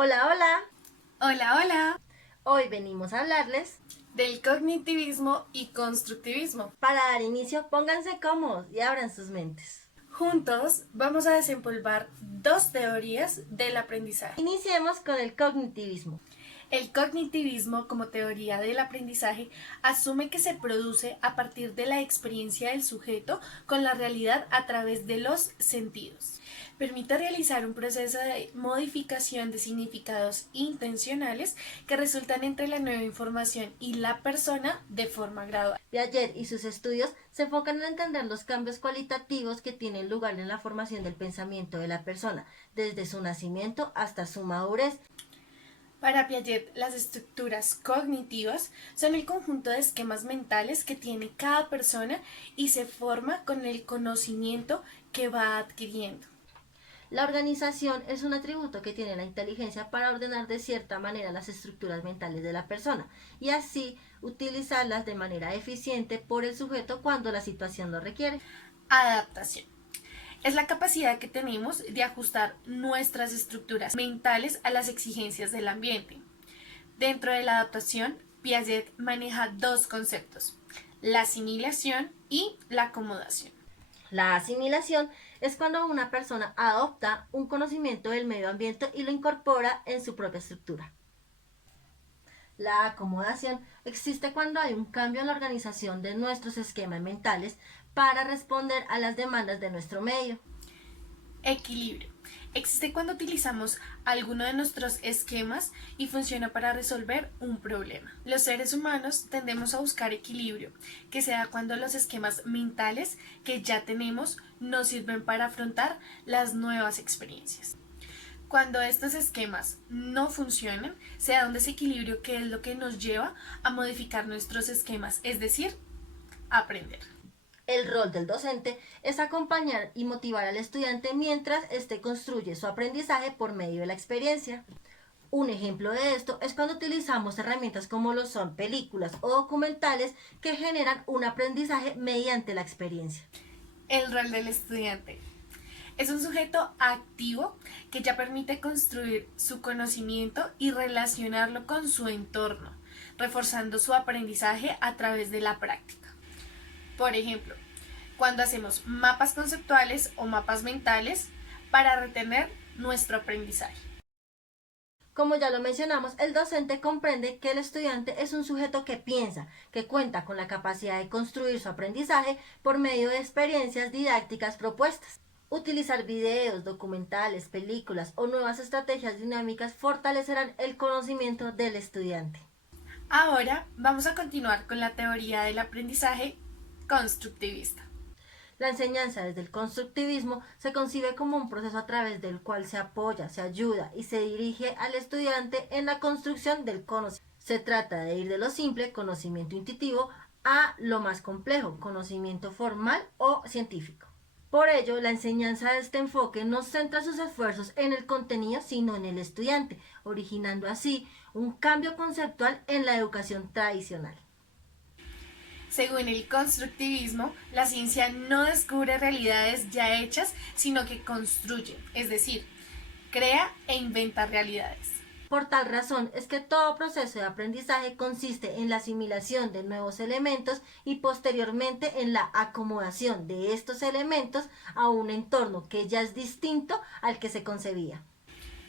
Hola, hola. Hola, hola. Hoy venimos a hablarles. Del cognitivismo y constructivismo. Para dar inicio, pónganse cómodos y abran sus mentes. Juntos vamos a desempolvar dos teorías del aprendizaje. Iniciemos con el cognitivismo. El cognitivismo, como teoría del aprendizaje, asume que se produce a partir de la experiencia del sujeto con la realidad a través de los sentidos. Permite realizar un proceso de modificación de significados intencionales que resultan entre la nueva información y la persona de forma gradual. Piaget y sus estudios se enfocan en entender los cambios cualitativos que tienen lugar en la formación del pensamiento de la persona, desde su nacimiento hasta su madurez. Para Piaget, las estructuras cognitivas son el conjunto de esquemas mentales que tiene cada persona y se forma con el conocimiento que va adquiriendo. La organización es un atributo que tiene la inteligencia para ordenar de cierta manera las estructuras mentales de la persona y así utilizarlas de manera eficiente por el sujeto cuando la situación lo requiere. Adaptación. Es la capacidad que tenemos de ajustar nuestras estructuras mentales a las exigencias del ambiente. Dentro de la adaptación, Piaget maneja dos conceptos, la asimilación y la acomodación. La asimilación es cuando una persona adopta un conocimiento del medio ambiente y lo incorpora en su propia estructura. La acomodación existe cuando hay un cambio en la organización de nuestros esquemas mentales para responder a las demandas de nuestro medio. Equilibrio. Existe cuando utilizamos alguno de nuestros esquemas y funciona para resolver un problema. Los seres humanos tendemos a buscar equilibrio, que se da cuando los esquemas mentales que ya tenemos nos sirven para afrontar las nuevas experiencias. Cuando estos esquemas no funcionan, se da un desequilibrio que es lo que nos lleva a modificar nuestros esquemas, es decir, aprender. El rol del docente es acompañar y motivar al estudiante mientras éste construye su aprendizaje por medio de la experiencia. Un ejemplo de esto es cuando utilizamos herramientas como lo son películas o documentales que generan un aprendizaje mediante la experiencia. El rol del estudiante. Es un sujeto activo que ya permite construir su conocimiento y relacionarlo con su entorno, reforzando su aprendizaje a través de la práctica. Por ejemplo, cuando hacemos mapas conceptuales o mapas mentales para retener nuestro aprendizaje. Como ya lo mencionamos, el docente comprende que el estudiante es un sujeto que piensa, que cuenta con la capacidad de construir su aprendizaje por medio de experiencias didácticas propuestas. Utilizar videos, documentales, películas o nuevas estrategias dinámicas fortalecerán el conocimiento del estudiante. Ahora vamos a continuar con la teoría del aprendizaje constructivista. La enseñanza desde el constructivismo se concibe como un proceso a través del cual se apoya, se ayuda y se dirige al estudiante en la construcción del conocimiento. Se trata de ir de lo simple, conocimiento intuitivo, a lo más complejo, conocimiento formal o científico. Por ello, la enseñanza de este enfoque no centra sus esfuerzos en el contenido, sino en el estudiante, originando así un cambio conceptual en la educación tradicional. Según el constructivismo, la ciencia no descubre realidades ya hechas, sino que construye, es decir, crea e inventa realidades. Por tal razón es que todo proceso de aprendizaje consiste en la asimilación de nuevos elementos y posteriormente en la acomodación de estos elementos a un entorno que ya es distinto al que se concebía.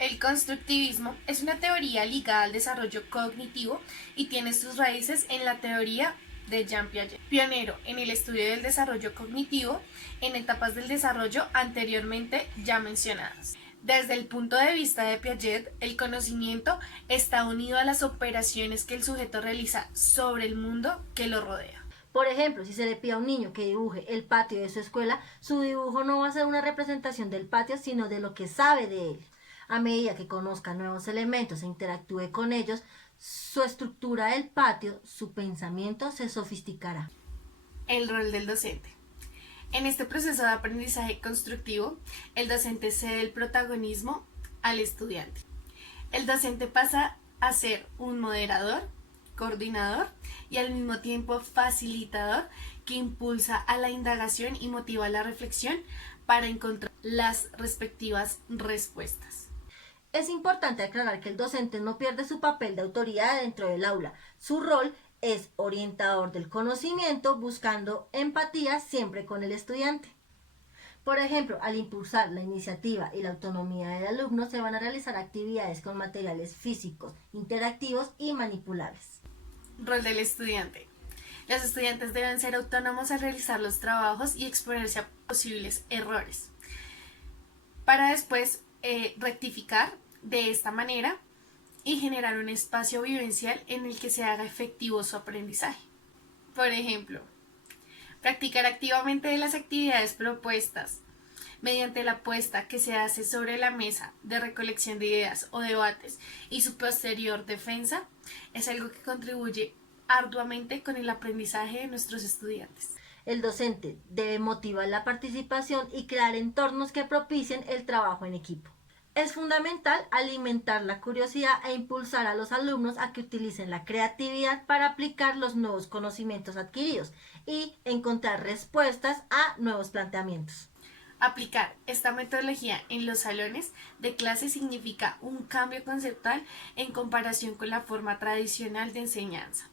El constructivismo es una teoría ligada al desarrollo cognitivo y tiene sus raíces en la teoría de Jean Piaget, pionero en el estudio del desarrollo cognitivo en etapas del desarrollo anteriormente ya mencionadas. Desde el punto de vista de Piaget, el conocimiento está unido a las operaciones que el sujeto realiza sobre el mundo que lo rodea. Por ejemplo, si se le pide a un niño que dibuje el patio de su escuela, su dibujo no va a ser una representación del patio, sino de lo que sabe de él. A medida que conozca nuevos elementos e interactúe con ellos, su estructura del patio, su pensamiento se sofisticará. El rol del docente. En este proceso de aprendizaje constructivo, el docente cede el protagonismo al estudiante. El docente pasa a ser un moderador, coordinador y al mismo tiempo facilitador que impulsa a la indagación y motiva la reflexión para encontrar las respectivas respuestas. Es importante aclarar que el docente no pierde su papel de autoridad dentro del aula. Su rol es orientador del conocimiento, buscando empatía siempre con el estudiante. Por ejemplo, al impulsar la iniciativa y la autonomía del alumno, se van a realizar actividades con materiales físicos, interactivos y manipulables. Rol del estudiante. Los estudiantes deben ser autónomos al realizar los trabajos y exponerse a posibles errores, para después rectificar de esta manera y generar un espacio vivencial en el que se haga efectivo su aprendizaje. Por ejemplo, practicar activamente las actividades propuestas mediante la apuesta que se hace sobre la mesa de recolección de ideas o debates y su posterior defensa es algo que contribuye arduamente con el aprendizaje de nuestros estudiantes. El docente debe motivar la participación y crear entornos que propicien el trabajo en equipo. Es fundamental alimentar la curiosidad e impulsar a los alumnos a que utilicen la creatividad para aplicar los nuevos conocimientos adquiridos y encontrar respuestas a nuevos planteamientos. Aplicar esta metodología en los salones de clase significa un cambio conceptual en comparación con la forma tradicional de enseñanza,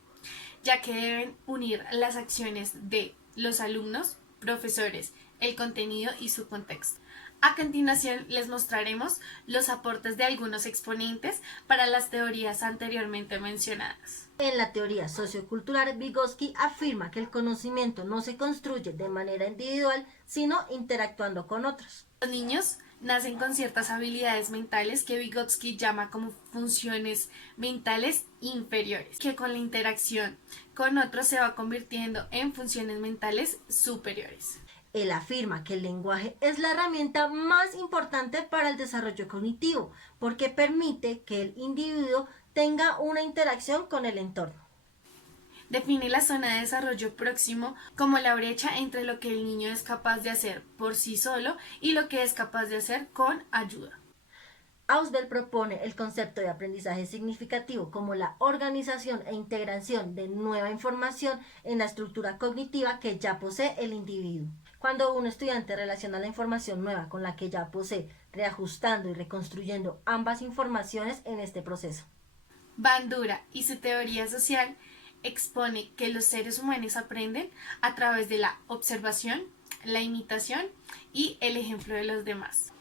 ya que deben unir las acciones de los alumnos, profesores, el contenido y su contexto. A continuación les mostraremos los aportes de algunos exponentes para las teorías anteriormente mencionadas. En la teoría sociocultural, Vygotsky afirma que el conocimiento no se construye de manera individual, sino interactuando con otros. Los niños nacen con ciertas habilidades mentales que Vygotsky llama como funciones mentales inferiores, que con la interacción con otros se va convirtiendo en funciones mentales superiores. Él afirma que el lenguaje es la herramienta más importante para el desarrollo cognitivo, porque permite que el individuo tenga una interacción con el entorno. Define la zona de desarrollo próximo como la brecha entre lo que el niño es capaz de hacer por sí solo y lo que es capaz de hacer con ayuda. Ausubel propone el concepto de aprendizaje significativo como la organización e integración de nueva información en la estructura cognitiva que ya posee el individuo. Cuando un estudiante relaciona la información nueva con la que ya posee, reajustando y reconstruyendo ambas informaciones en este proceso. Bandura y su teoría social expone que los seres humanos aprenden a través de la observación, la imitación y el ejemplo de los demás.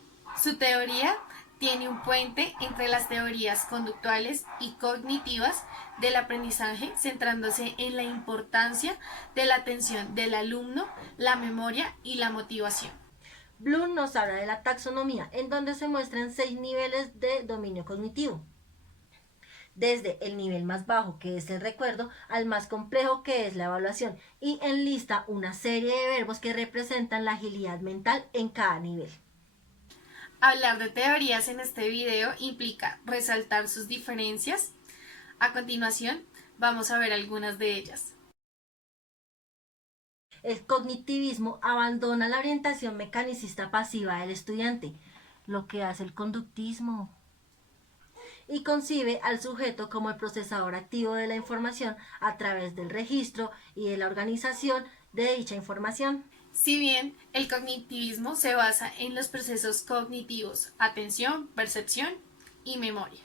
Su teoría tiene un puente entre las teorías conductuales y cognitivas del aprendizaje, centrándose en la importancia de la atención del alumno, la memoria y la motivación. Bloom nos habla de la taxonomía, en donde se muestran 6 niveles de dominio cognitivo. Desde el nivel más bajo, que es el recuerdo, al más complejo, que es la evaluación, y enlista una serie de verbos que representan la agilidad mental en cada nivel. Hablar de teorías en este video implica resaltar sus diferencias. A continuación, vamos a ver algunas de ellas. El cognitivismo abandona la orientación mecanicista pasiva del estudiante, lo que hace el conductismo, y concibe al sujeto como el procesador activo de la información a través del registro y de la organización de dicha información. Si bien el cognitivismo se basa en los procesos cognitivos, atención, percepción y memoria.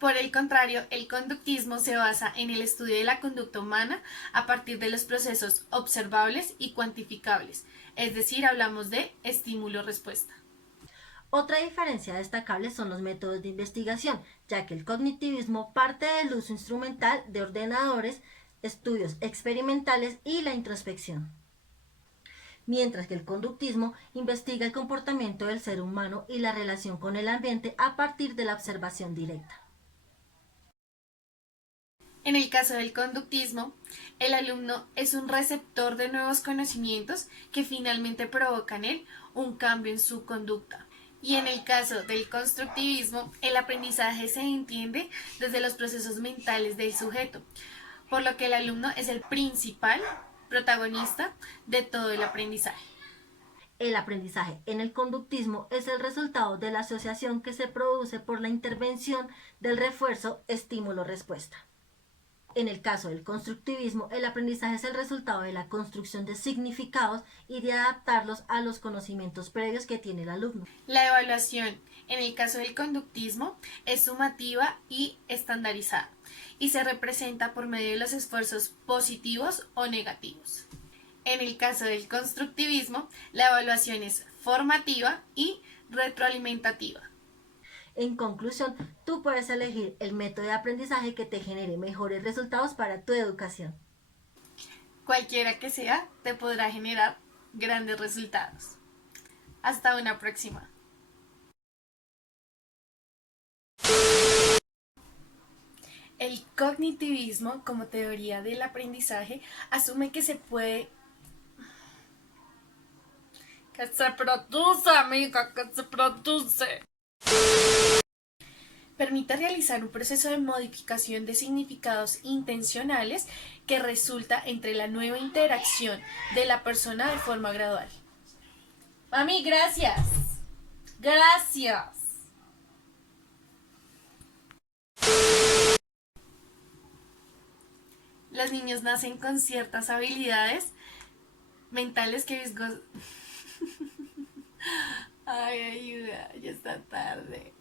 Por el contrario, el conductismo se basa en el estudio de la conducta humana a partir de los procesos observables y cuantificables, es decir, hablamos de estímulo-respuesta. Otra diferencia destacable son los métodos de investigación, ya que el cognitivismo parte del uso instrumental de ordenadores, estudios experimentales y la introspección, mientras que el conductismo investiga el comportamiento del ser humano y la relación con el ambiente a partir de la observación directa. En el caso del conductismo, el alumno es un receptor de nuevos conocimientos que finalmente provocan en él un cambio en su conducta. Y en el caso del constructivismo, el aprendizaje se entiende desde los procesos mentales del sujeto, por lo que el alumno es el principal protagonista de todo el aprendizaje. El aprendizaje en el conductismo es el resultado de la asociación que se produce por la intervención del refuerzo estímulo-respuesta. En el caso del constructivismo, el aprendizaje es el resultado de la construcción de significados y de adaptarlos a los conocimientos previos que tiene el alumno. La evaluación En el caso del conductismo, es sumativa y estandarizada y se representa por medio de los esfuerzos positivos o negativos. En el caso del constructivismo, la evaluación es formativa y retroalimentativa. En conclusión, tú puedes elegir el método de aprendizaje que te genere mejores resultados para tu educación. Cualquiera que sea, te podrá generar grandes resultados. Hasta una próxima. El cognitivismo, como teoría del aprendizaje, asume que se puede... ¡Que se produce, amiga! ¡Que se produce! Permite realizar un proceso de modificación de significados intencionales que resulta entre la nueva interacción de la persona de forma gradual. Mami, gracias. Gracias. Los niños nacen con ciertas habilidades mentales que visgos... Ay, ayuda, ya está tarde.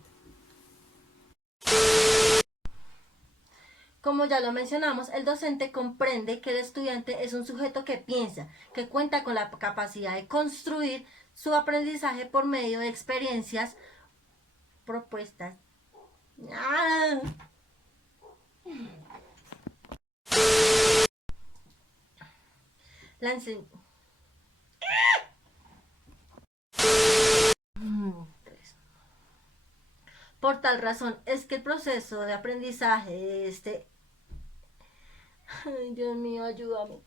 Como ya lo mencionamos, el docente comprende que el estudiante es un sujeto que piensa, que cuenta con la capacidad de construir su aprendizaje por medio de experiencias propuestas. ¡Ah! La enseñanza. Por tal razón es que el proceso de aprendizaje de este... Ay, Dios mío, ayúdame.